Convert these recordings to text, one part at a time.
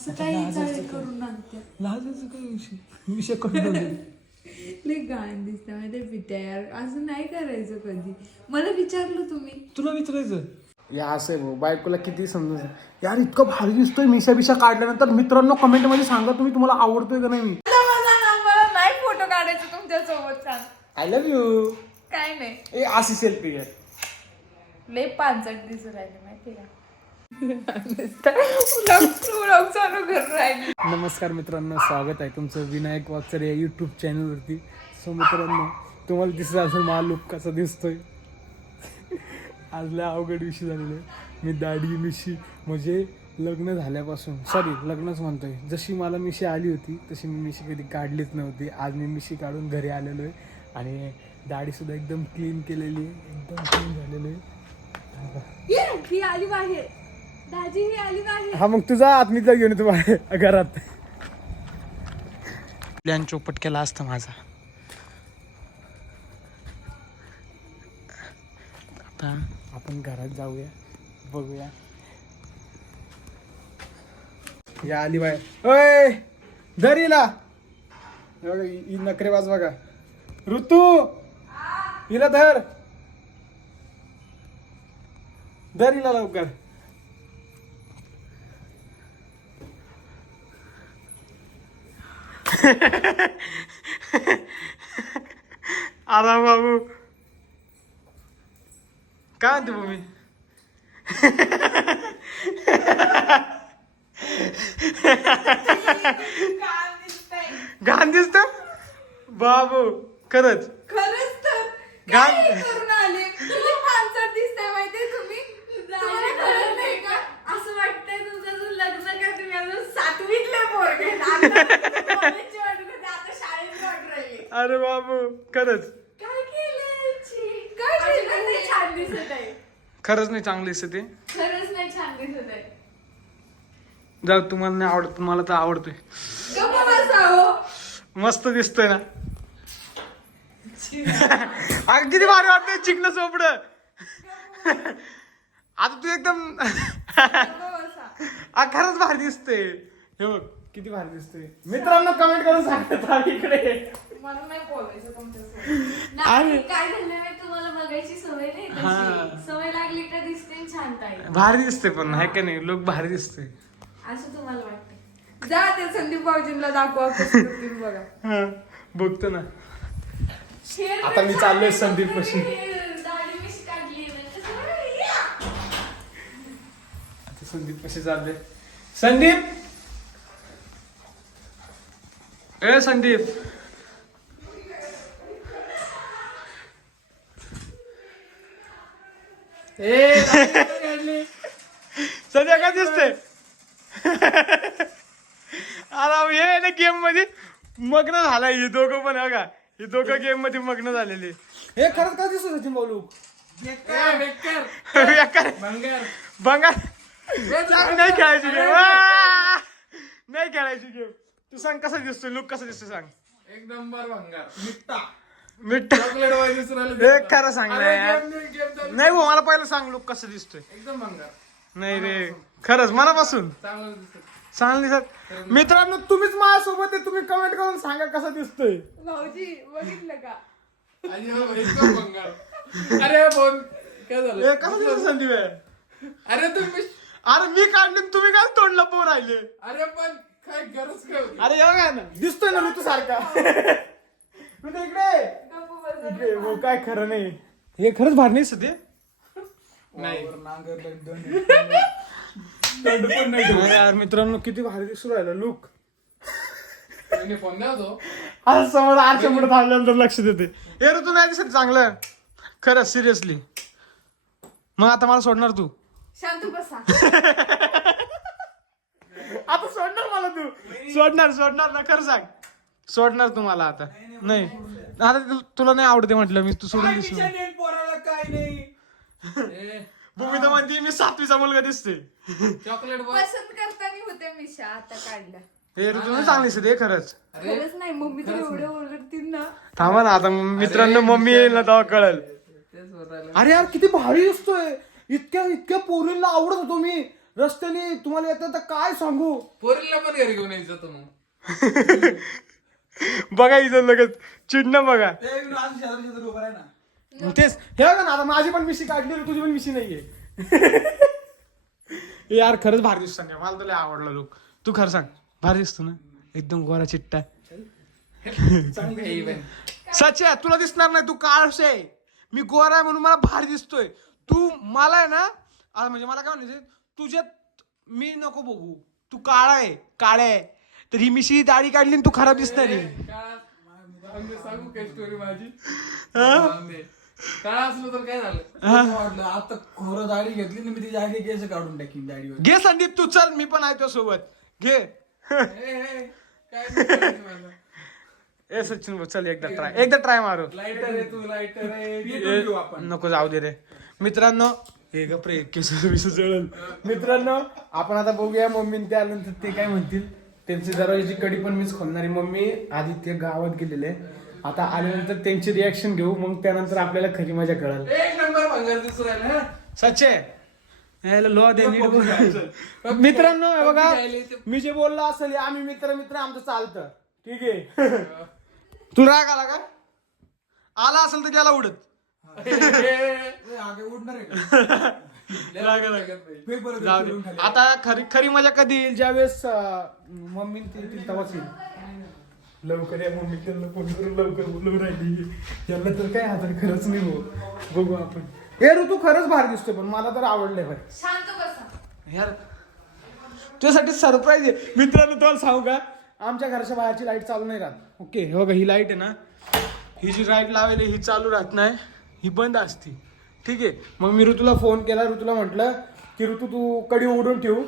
असं काही करून आणते. लाजायचं काय विषय विषय करून लई गाण दिसतं माहिती पित्या यार, असं नाही करायचं कधी. मला विचारलं तुम्ही, तुला विचारायचं या असं आहे भाऊ, बायकोला किती समजून यार इतकं भारी दिसतोय मिशा बिशा काढल्यानंतर. मित्रांनो कमेंट मध्ये सांगा तुम्ही तुम्हाला आवडतोय का नाही. मी मला नाही फोटो काढायचं तुमच्या सोबत. सांग आय लव्ह यू. काय नाही, ए अशी सेल्फी घ्या. लई पांचट दिसून राहिले माहिती का. व्लॉग चालू करून राहिली. नमस्कार मित्रांनो, स्वागत आहे तुमचं विनायक वागचर या यूट्यूब चॅनलवरती. सो मित्रांनो तुम्हाला दिसत असेल मला लुक कसा दिसतोय. आज लय अवघड विषय झालेला आहे. मी दाढी मिशी म्हणजे लग्न झाल्यापासून लग्नच म्हणतोय, जशी मला मिशी आली होती तशी मी मिशी कधी काढलीच नव्हती. आज मी मिशी काढून घरी आलेलो आहे आणि दाढीसुद्धा एकदम क्लीन केलेली आहे, एकदम क्लीन झालेली आहे. ही आली बाहेर, दाजी ही आली बाहेर. हा मग तुझा आत्मीचा घेऊन येतो बाहेर घरात. प्लॅन चौपट केला असता माझा. आता आपण घरात जाऊया, बघूया. या आली बाय. ओय दरीला ही नखरेबाज बघा. ऋतू हिला धर, दरीला लवकर. आला बाबू. काय म्हणते भूमी. घाण दिसत बाबू. खरंच खरंच तर घाण करून आले. तुम्ही पांचट दिसताय माहितीये. तुम्हाला कळत नाही का. असं वाटतंय तुमचं लग्न का तुम्ही अजून 7वीतले पोरगे. कॉलेजचे वाटत होते, आता शाळेत वाटत राहिले. अरे बाबू खरंच काय केलंय. काय केलं. छान दिसत आहे. खरंच नाही चांगली दिसते ते. खरंच नाही छान दिसत आहे. जाऊ तुम्हाला नाही आवडत, मला तर आवडतोय. गप्प बसा हो. मस्त दिसतोय ना. अगं किती भारी वाटतंय चिकन चोपड. आता तू एकदम गप्प बसा. खरंच भारी दिसतोय. हे बघ किती भारी दिसतोय. मित्रांनो कमेंट करून सांगतात इकडे. मला नाही बोलायचं तुमच्यासोबत. नाही, काय झालं नाही, तुम्हाला बघायची सवय नाही तशी. सवय लागली का दिसते छान ताई. भारी दिसते पण आहे का नाही. लोक भारी दिसते असं तुम्हाला वाटतं. जा ते संदीप भाऊजींना दाखवा कसं करतील बघा. बघतो ना. आता मी चाललोय संदीप पाशी. आता संदीप पाशी चाललोय. संदीप ए संदीप. सध्या काय दिसतंय. अरे हे ना गेम मध्ये मग्न झालाय. हे दोघं पण बघा, हे दोघं गेम मध्ये मग्न झालेले. हे खरंच काय दिसत होती बोलू. भंगार नाही खेळायची गेम. नाही खेळायची गेम. तू सांग कसा दिसतोय, लुक कसा दिसतोय सांग. एक नंबर भंगार. मिठ्ठा हे खरं सांगलाय. नाही भाऊ मला पहिलं सांग लुक कसं दिसतोय. एकदम भंगार. नाही रे खरंच मनापासून चांगलं दिसत. चांगली दिसत. मित्रांनो तुम्हीच माझ्यासोबत आहे, तुम्ही कमेंट करून सांगा कसा दिसतोय. भाऊजी बघितलं का. एकदम भंगार. अरे फोन काय झालं. कसं दिसत संदीप आहे. अरे तुम्ही अरे मी काढले तुम्ही काय तोंडला पोर राहिले. अरे पण काय गरज काय होती. अरे एवढा ना दिसतोय ना ऋतू सारखा. इकडे गप्प बसा. इकडे हो काय खरं नाही. हे खरंच भार नाही सध्या. नाही नाही यार मित्रांनो किती भारी दिसू राहिला लुक. फोन द्या तो. असं समोर आरच्या पुढे थांबल्यानंतर लक्ष देते. हे ऋतू नाही दिसत चांगलं खरंच सिरियसली. मग आता मला सोडणार तू. शांत बसा. आता सोडणार मला तू. सोडणार ना खरं सांग. सोडणार तू मला आता. नाही आता तुला नाही आवडते म्हटलं मी. तू सोडून दिसू. काय नाही. भूमी तर म्हणते मी 7वीचा मुलगा दिसते. चॉकलेट पसंत करताना होत्या मिशा, आता काढल्या. हे ऋतू चांगली दिसते खरंच. खरंच नाही, मम्मी तर एवढे ओरडतील ना. थांबा ना आता मित्रांनो मम्मी येईल ना तेव्हा कळेल. तेच बोलायला. अरे यार किती भारी दिसतोय. इतक्या पोरींना आवडत होतो मी. रस्त्याने तुम्हाला येतं तर काय सांगू. पोरीला पण घरी घेऊन यायचं होतं मग. बघा इथं लगेच चिडणं बघा. ते एक आज शेजारी शेजारी उभा आहे ना. तेच हे बघा ना, आता माझी पण मिशी काढली रे, तुझी पण मिशी नाहीये. यार खरंच भारी दिसतो ना, मला तुला आवडला लुक. तू खरं सांग भारी दिसतो ना, एकदम गोरा चिट्टा. चांगली हे बाई. सच्या तुला दिसणार नाही, तू काळस आहे. मी गोरा आहे म्हणून मला भारी दिसतोय. तू मला आहे ना, म्हणजे मला काय म्हणायचं, तुझ्यात मी नको बघू. तू काळा आहे, काळ्या आहे, तर ही मिशी दाढी काढली आणि तू खराब दिसणार आहे. सांगू काय स्टोरी माझी. काय असलं तर काय झालं. वाटलं आता खोरं दाढी घेतली ना मी ती जागी केस काढून टाकीन दाढीवर. घे संदीप तू, चल मी पण आहे तुझ्या सोबत घे. काय नाही करायचं मला. ए सचिन भाऊ, चल एकदा ट्राय मारू. लाईटर आहे तू, लाईटर आहे. भेटून घेऊ आपण. नको जाऊ दे रे मित्रांनो. हे गप्रे केस जळल. मित्रांनो आपण आता बघूया मम्मी ते आल्यानंतर ते काय म्हणतील. त्यांची दरवाजाची कडी पण मीच खोलणार आहे. मम्मी आधी ते गावात गेलेले, आता आल्यानंतर त्यांची रिॲक्शन घेऊ, मग त्यानंतर आपल्याला खरी मजा कळाल. एक नंबर भंगार दिसू राहिला. सचे लो दे मित्रांनो. हे बघा मी जे बोललो असेल आम्ही मित्र आमचं चालतं ठीक आहे. तू राग आला का? आला असेल तर गेला उडत. आगे उडणार आहे का? पेपर जाऊ दे. आता खरी मजा कधी येईल, ज्यावेळेस मम्मी तेव्हाच येईल. लवकर या मम्मी, त्यांना फोन करून लवकर बोलवून राहिली. यांना तर काय आता खरंच नाही हो. बघू आपण. हे ऋतू खरंच भारी दिसतोय, पण मला तर आवडलंय भाई. शांत बसा. यार तुझ्यासाठी सरप्राईज आहे मित्रांनो. तुम्हाला सांगू का, आमच्या घराच्या बाहेरची लाईट चालू नाही राहत. ओके हे बघा, ही लाईट आहे ना, ही जी लाईट लावली ही चालू राहत नाही, ही बंद असते ठीक आहे. मग मी ऋतूला फोन केला, ऋतूला म्हटलं की ऋतू तू कडी उडून ठेवू,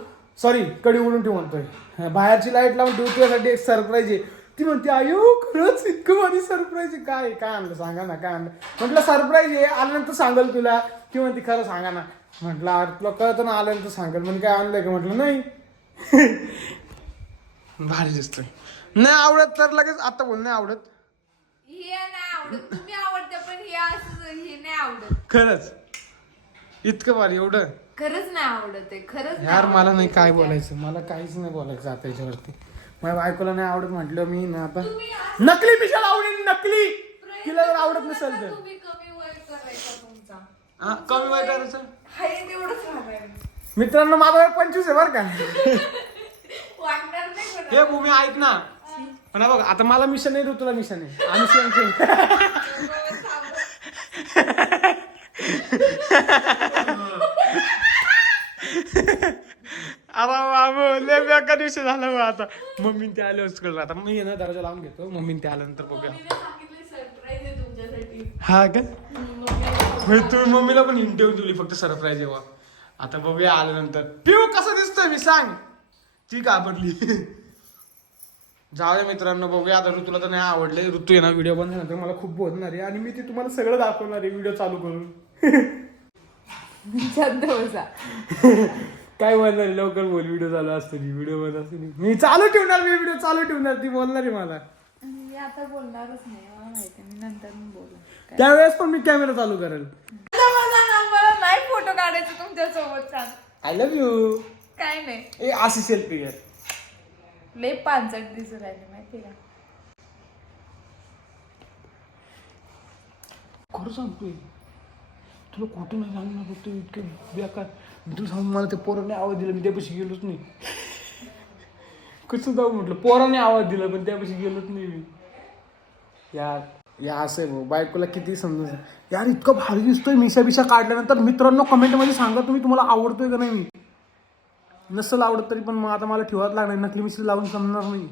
कडी उडून ठेवू म्हणतोय, बाहेरची लाईट लावून ठेवू, तुझ्यासाठी एक सरप्राईज आहे. ती म्हणते आयो खरंच इतकं भारी सरप्राईज आहे. काय आणलं सांगा ना, काय आणलं. म्हटलं सरप्राईज आहे, आल्यानंतर सांगल तुला. की म्हणते खरं सांगा ना. म्हटलं अरे तुला कळतं ना, आल्यानंतर सांगेल. म्हणजे काय आणलंय का? म्हटलं नाही. भारी दिसतोय. नाही आवडत तर लगेच आता बोल नाही आवडत. हे नाही आवडत, तुम्ही आवडते पण हे असं हे नाही आवडत. खरंच इतकं भारी एवढं खरंच नाही आवडत आहे, खरंच यार. मला नाही काय बोलायचं, मला काहीच नाही बोलायचं आता याच्यावरती. माझ्या बायकोला नाही आवडत म्हटलं मी ना, आता नकली पिशाला आवडेल. नकली तिला जर आवडत नसेल तर तुम्ही कमी वय करायचा तुमचा. हा, कमी वय करायचं. हाय तेवढंच राहणार. मित्रांनो माझा वय 25 आहे बरं का. वाटणार नाही कोणाला. हे भूमी ऐक ना, पण बघ आता मला मिशन नाही, ऋतूला मिशन आहे. आम्ही सेम अरे बाबू लय बेकार विषय झाला बा. आता मम्मी ते आले कळलं. आता मी ना दरवाजा लावून घेतो, मम्मी ते आल्यानंतर बघूया. मम्मीने सांगितलं सरप्राईज आहे तुमच्यासाठी. हा का? तुम्ही मम्मीला पण हिंट देऊन दिली फक्त सरप्राईज येवा. आता बघूया आल्यानंतर. पिऊ कसं दिसतोय मी सांग. ती घाबरली. जाऊ दे मित्रांनो, बघूया आता. ऋतूला तर नाही आवडले. ऋतू आहे ना व्हिडिओ बनवल्यानंतर मला खूप बोलणार आहे, आणि मी ते तुम्हाला सगळं दाखवणार आहे व्हिडिओ चालू करून. शांत बसा. काय बोलणार आहे, लवकर बोल. व्हिडिओ चालू असतो, व्हिडिओ बनत असतो. मी चालू ठेवणार, मी व्हिडिओ चालू ठेवणार. ती बोलणार आहे मला. मी आता बोलणारच नाही, मला माहिती मी नंतर बोलू. त्यावेळेस पण मी कॅमेरा चालू करेल. मला नाही फोटो काढायचे तुमच्या सोबत. सांग आय लव्ह यू. काय नाही, ए अशी सेल्फी घ्या. लय पांचट दिसू राहिले माहिती का. खरं सांगतोय तुला, खोटं नाही सांगणार. फक्त इतकं बेकार. मी तुला सांगून मला त्या पोराने आवाज दिला, मी त्यापाशी गेलोच नाही. कसं जाऊ म्हटलं, पोराने आवाज दिला पण त्यापाशी गेलोच नाही मी. यार या असं आहे भाऊ, बायकोला किती समजून. यार इतकं भारी दिसतोय मिशा बिशा काढल्यानंतर. मित्रांनो कमेंटमध्ये सांगा तुम्हाला आवडतोय का नाही. मी नसेल आवडत तरी पण मग आता मला ठेवाच लागणार. नकली मिशी लावून जमणार नाही.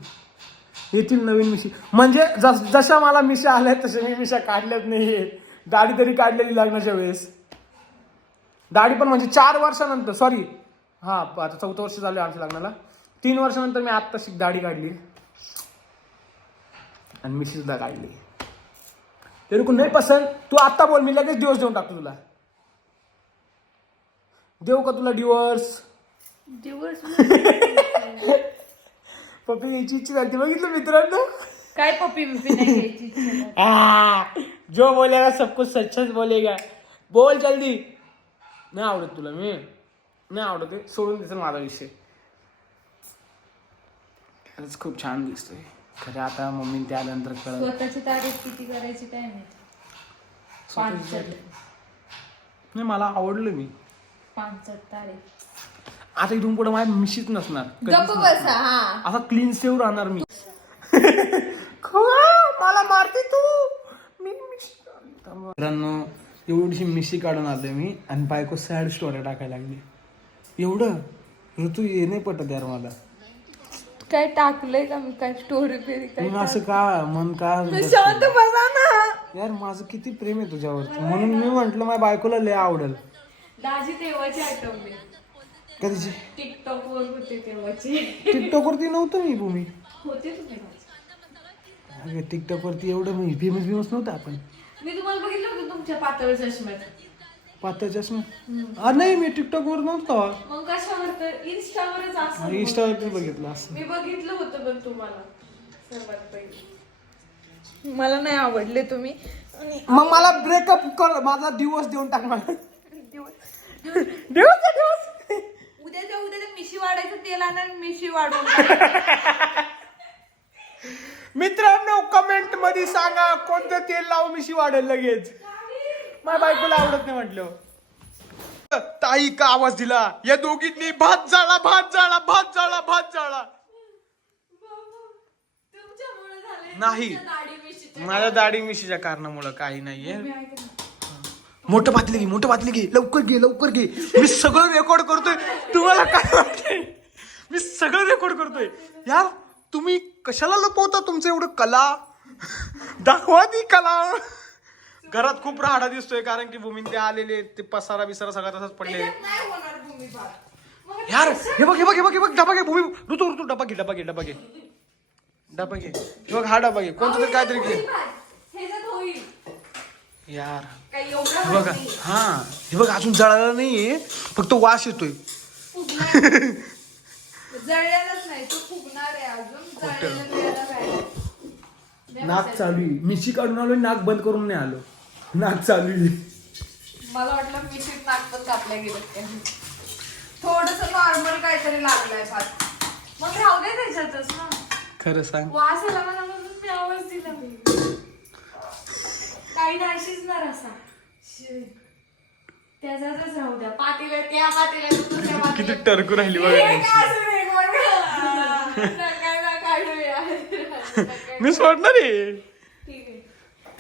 येतील नवीन मिशी. म्हणजे जशा मला मिशा आल्या तशा मी मिशा काढल्याच नाही. दाढी तरी काढलेली लग्नाच्या वेळेस. दाढी पण म्हणजे 4 वर्षानंतर, सॉरी हा आता 4थं वर्ष झाले आमच्या लग्नाला. 3 वर्षानंतर मी आत्ताशी दाढी काढली आणि मिशी सुद्धा काढली. तेरे को नाही पसंत, तू आत्ता बोल, मी लगेच डिवोर्स देऊन टाकतो तुला. देऊ का तुला डिवोर्स? पप्पी यायची इच्छा झाली, बघितलं मित्रांनो. काय पप्पी बिप्पी नाही घ्यायची. जो बोलेगा सब कुछ सच बोलेगा. बोल जल्दी. नाही आवडत तुला मी. नाही आवडत आहे, सोडून दिसेल माझा विषय. खरंच खूप छान दिसतोय खरं. आता मम्मी ते आल्यानंतर कळलं. स्वतःची तारीफ किती करायची काय माहिती. नाही मला आवडलं मी. 5 तारीख. आता इथून पुढे माझ्या मिशीच नसणार. गप्प बसा. हा आता क्लीन सेव राहणार मी. मला मारते तू. मी मित्रांनो एवढीशी मिशी काढून आलोय मी आणि बायको सॅड स्टोऱ्या टाकायला लागली. एवढं ऋतू ये नाही पटत यार मला. काय टाकलंय का मी काय स्टोरी फेरी काय मग असं का मन का शांत बसा ना. यार माझं किती प्रेम आहे तुझ्यावरती म्हणून मी म्हंटल माझ्या बायकोला लय आवडेल. दाजी तेव्हाची आठवली. कधीची? टिकटॉक वर होते तेव्हाची. टिकटॉक वरती नव्हतं मी भूमी. होते तुम्ही. अगं टिकटॉक वरती एवढं मी फेमस नव्हतं आपण. मी तुम्हाला बघितलं होतं तुमच्या पातळ चष्म्यात. पातळ चष्मा नाही मी टिकटॉक वर नव्हता. मग कशावर तर इंस्टावरच असं. इंस्टावरती बघितलं असं. मी बघितलं होतं पण तुम्हाला सर्वात पहिले. मला नाही आवडले तुम्ही. मग मला ब्रेकअप कर. माझा दिवस देऊन टाक मला. दिवस उद्या मिशी वाढायचं तेल आणि मिशी वाढवून. मित्रांनो कमेंट मध्ये सांगा कोणतं तेल लावू मिशी वाढेल लगेच. माझ्या बायकोला आवडत नाही म्हटलं. ताई का आवाज दिला या दोघींनी. भात जाळा भात जाळा भात जाळा भात जाळा. तुमच्यामुळे झाले. नाही दाढी मिशीचे. माझ्या दाढी मिशीच्या कारणामुळे काही नाहीये. मोठं बातली घे मोठं बातली घे लवकर घे लवकर घे. मी सगळं रेकॉर्ड करतोय. तुम्हाला काय वाटतंय? मी सगळं रेकॉर्ड करतोय. यार तुम्ही कशाला लपवता तुमचं एवढं कला. दाखवा ती कला. घरात खूप राडा दिसतोय कारण की भूमी ते आलेले ते पसारा बिसारा सगळा तसाच पडले. नाही होणार भूमी भात. यार हे बघ हे बघ हे बघ हे बघ डबा घे भूमी. ऋतू ऋतू डबा घे डबा घे डबा घे डबा घे. हे बघ हा डबा घे कोणतं तरी काहीतरी घे. ह्याच्यात होईल. यार काय हे एवढं बघा हा हे बघ अजून जळाला नाहीये फक्त वास येतोय. जळलेलाच नाही तो फुगणार आहे अजून. जळलेलं मिळायला पाहिजे. नाक चालू आहे. मिशी काढून आलो नाक बंद करून नाही आलो. नाक चालू आहे. मला वाटलं मिशीत नाक पण कापल्या गेलं काय. थोडस नॉर्मल काहीतरी लागलंय भात. मग राहू दे त्याच्यातच ना. खरं सांग वास आला मला म्हणून मी आवाज दिला. काही नाही शिजणार असा. त्याच्यातच राहू द्या. पातेल्या त्या पातेल्या किती टरकू राहिली मी सोडणार आहे. ठीक आहे.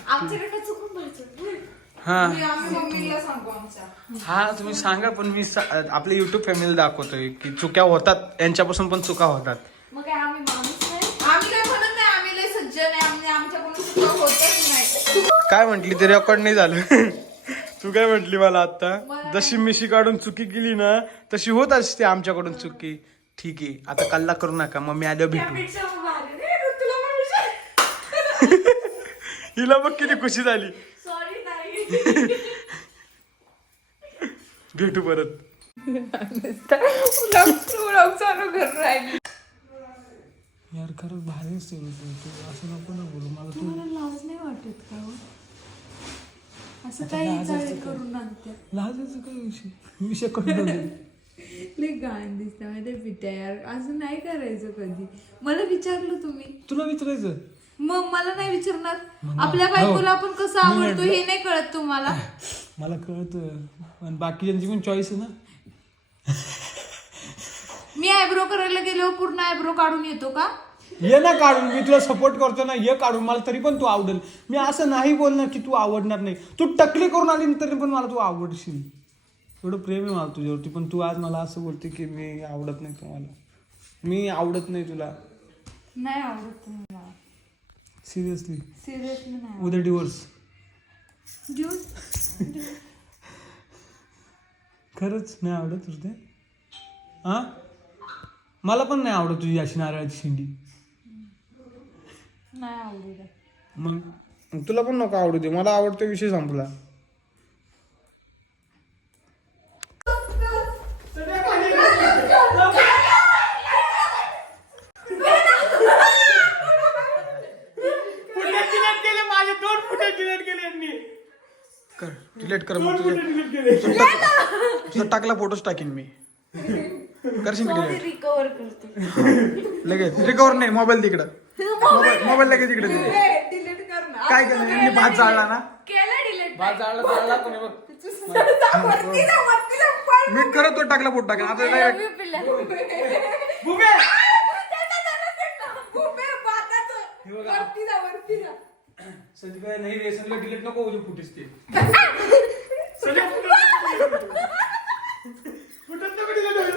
आमच्याकडनं चुकून भाजून. हा आम्ही मम्मीला सांगू आमच्या. हा तुम्ही सांगा पण मी आपल्या युट्यूब फॅमिली दाखवतोय की चुक्या होतात यांच्यापासून पण चुका होतात. मग काय आम्ही माणूस नाही. आम्ही काय म्हणत नाही. आम्ही लय सज्जन आहे. आमच्याकडून चुका होतच नाही. काय म्हंटली ते रेकॉर्ड नाही झालं. तू काय म्हंटली मला आता जशी मिशी काढून चुकी केली ना तशी होत असते आमच्याकडून चुकी. ठीक आहे आता कल्ला करू नका मग मी आल्यावर भेटू. त्यापेक्षा मग भारी नाही. तुला पण हिला बघ किती खुशी झाली. सॉरी नाही. भेटू परत. चालू घर राहिली. यार खरंच भारीच तू असं नको ना बोलू मला. तू तुम्हाला लाज नाही वाटत का हो? असं काही चाळी करून आणते. लाजायचं काय विषय करून लई गाण दिसते माहिती पित्या यार. असं नाही करायचं कधी. मला विचारलं तुम्ही. तुला विचारायचं मग मला नाही विचारणार. आपल्या बायकोला आपण कसं आवडतो हे नाही कळत तुम्हाला. मला कळतं पण बाकीच्यांची पण चॉईस आहे ना. मी आयब्रो करायला गेलो पूर्ण आयब्रो काढून येतो का? ये ना काढून. मी तुला सपोर्ट करतो ना. ये काढून मला तरी पण तू आवडेल. मी असं नाही बोलणार की तू आवडणार नाही. तू टकली करून आली तरी पण मला तू आवडशील. एवढं प्रेम आहे मला तुझ्यावरती. पण तू आज मला असं बोलते की मी आवडत नाही तुम्हाला. मी आवडत नाही तुला. नाही आवडत तुम्हाला. सिरियसली सिरियसली नाही. उद्या डिवोर्स. खरंच नाही आवडत तुझं ते. हा मला पण नाही आवडत तुझी अशी नारळाची शेंडी. नाही आवडू दे. मग तुला पण नको आवडू दे. मला आवडतो विषय संपला. माझे 2 फुटे डिलीट केले यांनी. कर डिलीट कर. तुझा टाकला फोटोच टाकीन मी. करशील का delete? रिकवर करते लगेच रिकवर नाही मोबाईल तिकडं मोबाईल लगेच इकडे दे. डिलीट कर ना. काय केलं यांनी भात जाळला ना केलं डिलीट भात जाळला पण हे बघ वरती जा, पळ. मी करत तो टाकला पोट टाकेन आता direct. मी पिल्ला. भूमे! खूप आहे भाताचं. वरती जा, वरती जा. सध्या काय नाही रे सध्या डिलीट नको होऊ फुटेज ते फुटत नको delete होईल.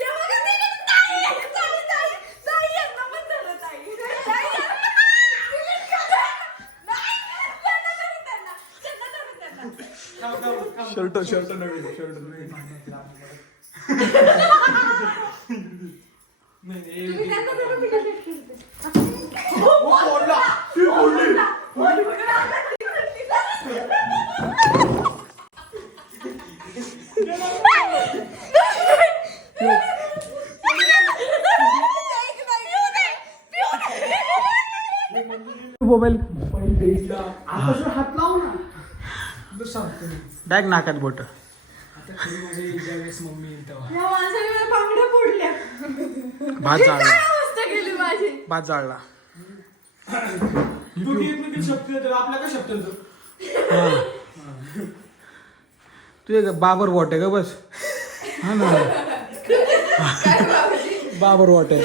तेव्हा का नाही केलं? ताई, ताई, यांना पण झालं, ताई. ताई, delete करा. नाही, यांना करू त्यांना. त्यांना करू त्यांना. शर्ट नवीन शर्ट नवीन नाही तुम्ही त्यांना करू, मी delete करते. मोबाईल हात लाव ना डायरेक्ट नाकात बोट आता खरी माझी ज्यावेळेस मम्मी येईल तेव्हा या माणसाने बांगड्या फोडल्या. भात काय जाळला अवस्था केली माझी? भात जाळला तू किती शब्द येतो आपल्या काय शब्द येतो तुझे बाबर वॉट आहे का बस हा ना बाबर वॉट आहे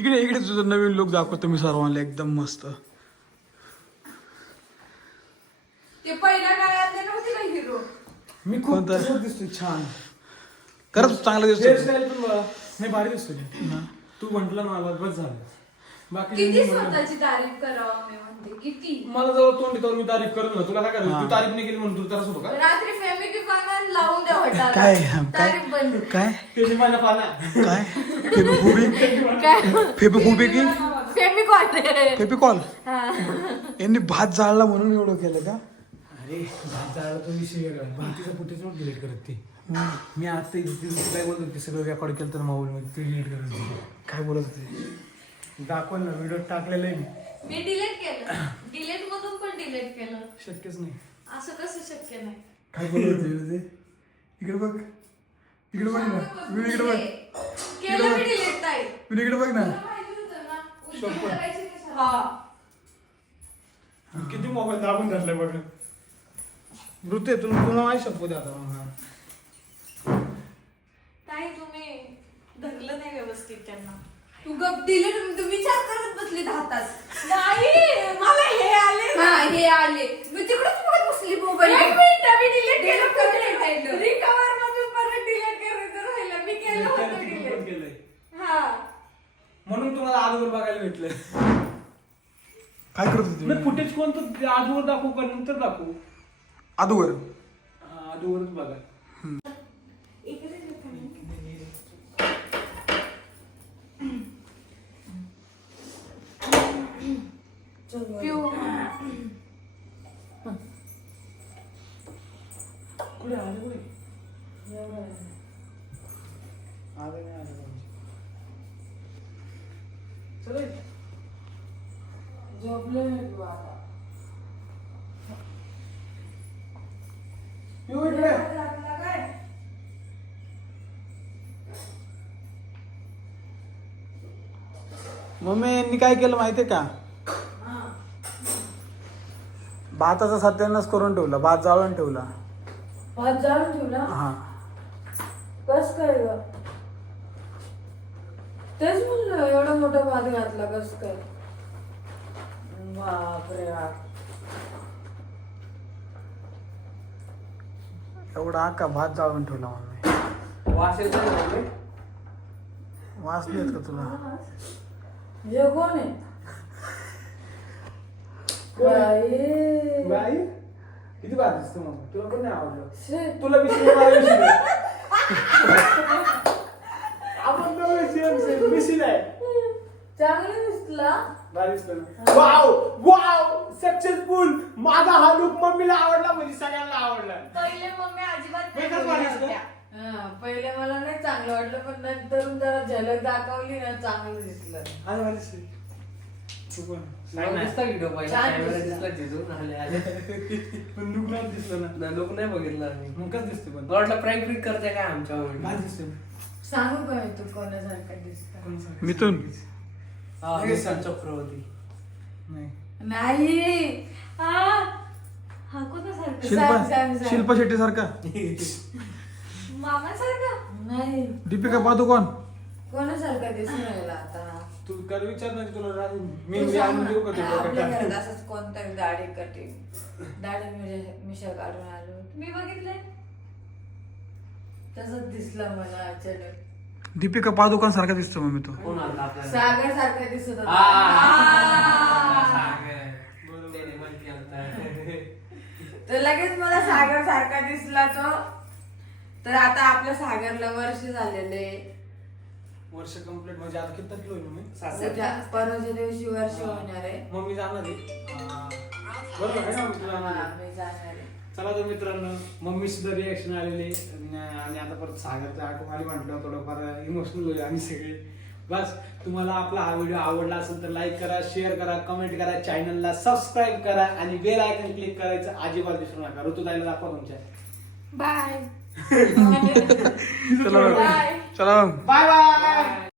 इकडे इकडे तुझं नवीन लुक दाखवतो मी सर्वांना एकदम मस्त ते पहिल्या काळातले नव्हते का हिरो? मी खूप कोणता? तसंच दिसतोय छान खरंच चांगला दिसतो हेअरस्टाईल पण मला नाही भारी दिसतोय तू म्हंटल ना मला बस झालं बाकी किती नाही म्हणलं. स्वतःची तारीफ करावं मी म्हणते, किती? मला जवळ तोंड येतो मी तारीफ करत ना तुला काय करायचं तू तारीफ नाही केली म्हणून तू त्रास होतो का रात्री फेमिकी पानं लावून द्या होता. काय तारीफ बंद. काय त्याची माझ्या पाना काय फेबिफुबी काय? फेबिफुबी की फेमिकॉल. फेबिकॉल हा. यांनी भात जाळला म्हणून एवढं केलं का अरे भात जाळला तो विषय वेगळा भातीचा फुटेज मग डिलीट करत ती मी आता इथे काय बोलतो ते सगळं रेकॉर्ड केलं तर मोबाईल मध्ये ते डिलीट करत होती. काय बोलत होते दाखवलं ना व्हिडिओ टाकलेलं आहे मी मी डिलीट केलं. डिलीट मधून पण डिलीट केलं. शक्यच नाही असं कसं शक्य नाही? काय बोलत होते इकडे बघ इकडे बघ ना मी इकडे बघ केलं मी डिलीट ताई. मी इकडे बघ ना तुला माहिती होतं ना, उलटी करायची कशाला? हा. किती मोबाईल दाबून धरलाय बघ नृत्य तुला माहिती शकतो आता ताई तुम्ही धरलं नाही व्यवस्थित त्यांना. तू गप डिलीट तू विचार करत बसली 10 तास. नाही मला हे आले. हा हे आले. मी तिकडेच बघत बसली मोबाईल. एक मिनिट मी डिलीट केलं राहिलं. रिकवर मधून परत डिलीट करायचं राहिलं. मी केलं होतं डिलीट. केलंय हा. म्हणून तुम्हाला आजवर बघायला भेटलंय काय करत होते नाही फुटेज कोणतं आजवर दाखवू का नंतर दाखवू अदूवर आजवरच बघा इकडे देखा ना. पिऊ. कुठे आले कुठे चल झोपले मी पिऊ आता. पिऊ इकडे लागला काय? मम्मी यांनी काय केलं माहितीये का भाताचा सत्यानाश करून ठेवला भात जाळून ठेवला भात जाळून ठेवला. हा कस काय ग? तेच म्हणलं एवढा मोठा भात घातला कस काय? बापरे बाप. एवढा अख्खा भात जाळून ठेवला मम्मी वास येतो ना मम्मी? वास नाही येत का तुला हे कोण आहे? बाई. बाई किती भात दिसतो मग तुला पण नाही आवडलं शे. तुला विषय मला विषय आपण दोघं सेम मिशील आहे चांगलं दिसला. भारी दिसतो ना वाव वाव सक्सेसफुल माझा हा लुक मम्मीला आवडला म्हणजे सगळ्यांना आवडला पहिले मम्मी अजिबात नाही एकच भारी बोलल्या दिसलं? होत्या. हा, पहिले मला नाही चांगलं वाटलं पण नंतर जरा झलक दाखवली ना चांगलं दिसलं. आणि भारी दिसते तू पण दिसता व्हिडिओ पाहिजे छान कॅमेरा दिसला. दिसला तिथून आले आले पण लुक नाही दिसलं ना. लोक नाही बघितलं आम्ही मग कसं दिसते पण मला वाटलं प्राईम फ्रीक करते काय आमच्या काय दिसते सांगू का मी तू कोणासारखं दिसत मिथून चक्रवर्ती नाही नाही हा कोणासारखं सांग, सांग, सांग. शिल्पा शेट्टी सारखा मामासारखं नाही दीपिका पादुकोण कोणासारखं दिसून राहिला आता तू कर विचार ना तुला राहून मी तू सांग आणून देऊ का ना. ते आपल्या डोक्यात? घरात असंच कोणतं दाढी कटिंग दाढी मिशा काढून आलो मी बघितलंय तसंच दिसलं मला अचानक दीपिका पादुकोण सारखा दिसतो मम्मी तू कोण आला आपल्याला सागर सारखं दिसत होता त्याने मन केलं तर लगेच मला सागर सारखा दिसला तो तर आता आपल्या सागरला वर्ष झालेले वर्ष कंप्लीट म्हणजे आता किती किलो मी परवाच्या दिवशी वर्ष होणार आहे मम्मी जाणार आहे बरोबर आहे ना मम्मी तुला जाणार हा, आहे? मी जाणार आहे चला तर मित्रांनो मम्मी सुद्धा रिॲक्शन आलेले आणि आता परत सागरचं आठवण आली म्हटलं थोडंफार इमोशनल होईल आम्ही सगळे बस तुम्हाला आपला हा व्हिडिओ आवडला असेल तर लाईक करा शेअर करा कमेंट करा चॅनलला सबस्क्राईब करा आणि बेल आयकन क्लिक करायचं अजिबात विसरू नका ऋतुताईला दाखवा तुमच्या बाय चला बाय चला बाय बाय